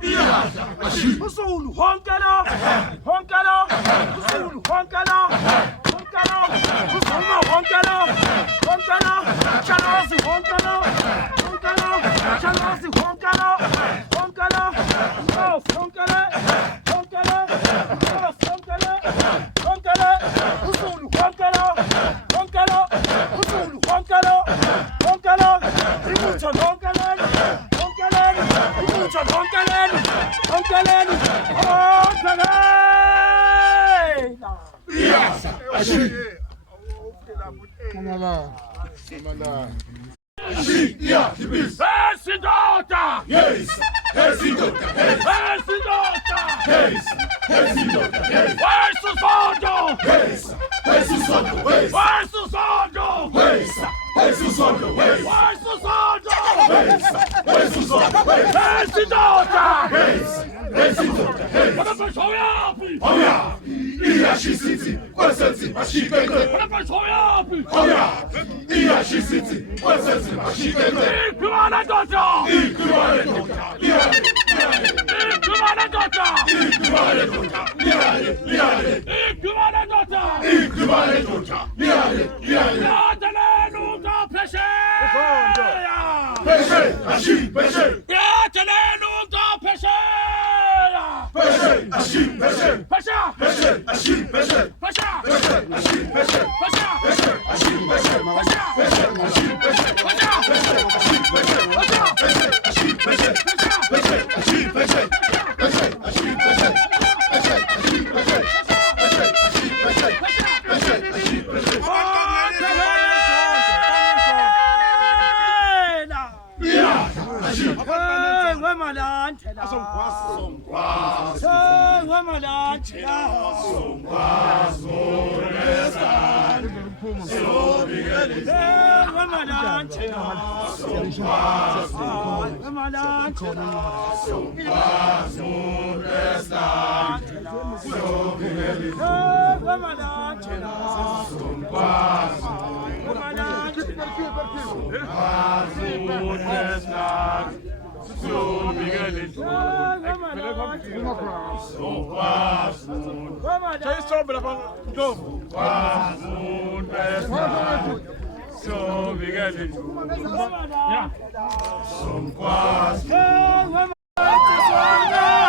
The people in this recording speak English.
Uzulu honkalo, honkalo, Uzulu honkalo, honkalo, Uzulu honkalo, honkalo, Chalazi honkalo, honkalo, Chalazi honkalo, honkalo, oh honkalo, honkalo, oh honkalo, honkalo, Uzulu honkalo, honkalo, Uzulu honkalo, honkalo, Ibucho honkalo, honkalo, Ibucho honkalo. Onkeleni, Yes. Hesidota! Yes. Hesidota. Hesidota! Yes. Hesidota. Where's the sondo? Yes. Where's the sondo? Where's the sondo? Yes. Where's the sondo? Where's the sondo? Yes. Where's the sondo? Hesidota! Yes. Hesidota. Oya. Iyashi City. Kwasenzi mashikeke. Oya. Iyashi City. Kwasenzi mashikeke. Ikwana dota! Ikwane tota. Ikwana dota! Ikwane tota. Ikwana dota! Ikwane tota. Yatalenu da peshe! Peshe. Ashi. Peshe. Yatalenu da peshe! Peshe. Ashi. Peshe. Peshe! Peshe. Ashi. Peshe. Peshe! Peshe. Ashi. Peshe. Peshe! Peshe. Ashi. Peshe. Peshe. Ashi. Peshe. Peshe. Ashi. Peshe. Peshe. Ashi. Peshe. Peshe. Ashi. Peshe. Peshe. Ashi. Peshe. Peshe. Ashi. Peshe. Peshe. Ashi. Peshe. Peshe. Ashi. Peshe. Yeah.